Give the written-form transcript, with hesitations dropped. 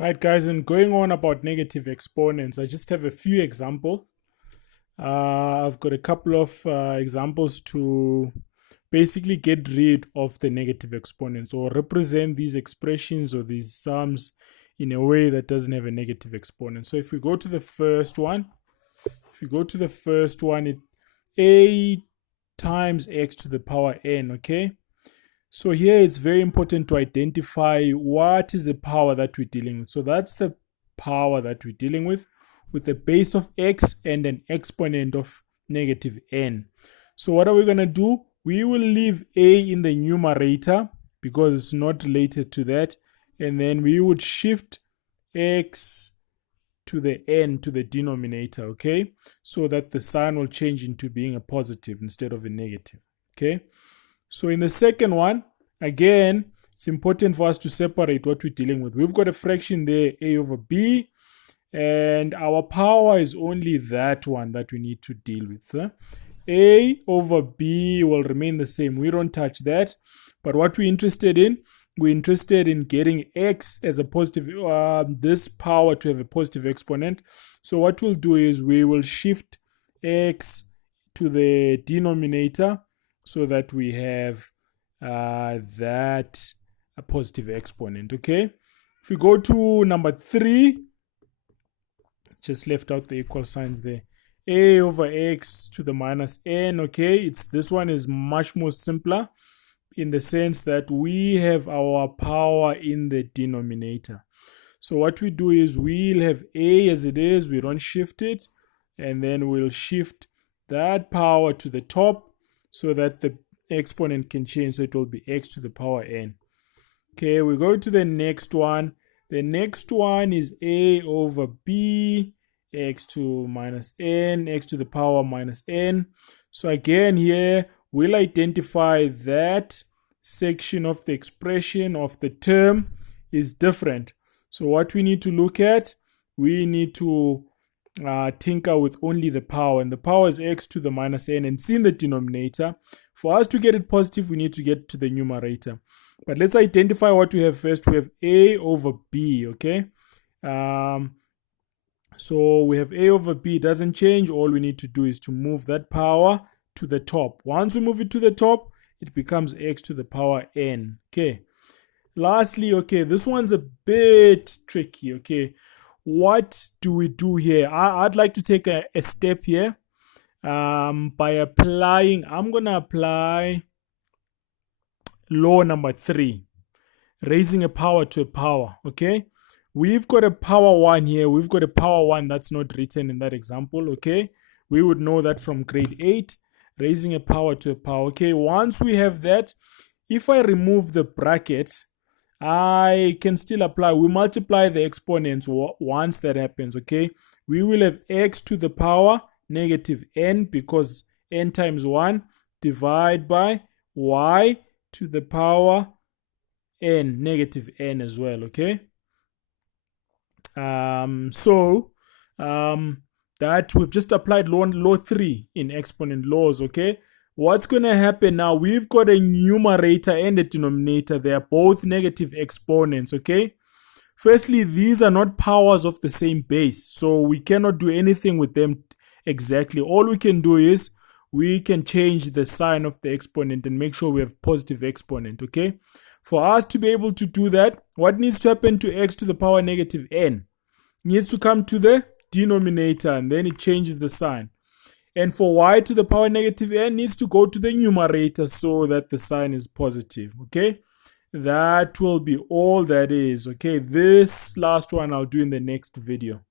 Right, guys, and going on about negative exponents, I just have a few examples. I've got a couple of examples to basically get rid of the negative exponents or represent these expressions or these sums in a way that doesn't have a negative exponent. So if we go to the first one, it's a times x to the power n, okay? So here it's very important to identify what is the power that we're dealing with. So that's the power that we're dealing with the base of x and an exponent of negative n. So what are we going to do? We will leave a in the numerator because it's not related to that. And then we would shift x to the n to the denominator, okay? So that the sign will change into being a positive instead of a negative, okay? So in the second one, again, it's important for us to separate what we're dealing with. We've got a fraction there, a over b, and our power is only that one that we need to deal with. A over b will remain the same. We don't touch that. But what we're interested in getting x as a positive, this power to have a positive exponent. So what we'll do is we will shift x to the denominator so that we have that a positive exponent, okay? If we go to number 3, just left out the equal signs there. A over x to the minus n, okay? This one is much more simpler in the sense that we have our power in the denominator. So what we do is we'll have a as it is, we don't shift it, and then we'll shift that power to the top so that the exponent can change, so it will be x to the power n. Okay, we go to the next one. The next one is a over b, x to minus n, x to the power minus n. So again here, we'll identify that section of the expression of the term is different. So what we need to look at, we need to tinker with only the power, and the power is x to the minus n, and it's in the denominator. For us to get it positive, we need to get to the numerator. But let's identify what we have first. We have a over b, okay? So we have a over b, doesn't change. All we need to do is to move that power to the top. Once we move it to the top, it becomes x to the power n, okay? Lastly, okay, this one's a bit tricky, okay? What do we do here? I'd like to take a step here by applying, I'm going to apply law number 3, raising a power to a power, okay? We've got a power 1 here. We've got a power 1 that's not written in that example, okay? We would know that from grade 8, raising a power to a power, okay? Once we have that, if I remove the brackets, I can still apply. We multiply the exponents once that happens, okay? We will have x to the power negative n because n times 1 divide by y to the power n, negative n as well, okay? That we've just applied law 3 in exponent laws, okay? What's going to happen now? We've got a numerator and a denominator. They are both negative exponents, okay? Firstly, these are not powers of the same base, so we cannot do anything with them exactly. All we can do is we can change the sign of the exponent and make sure we have positive exponent, okay? For us to be able to do that, what needs to happen to x to the power negative n? It needs to come to the denominator, and then it changes the sign. And for y to the power negative n needs to go to the numerator so that the sign is positive, okay? That will be all that is, okay? This last one I'll do in the next video.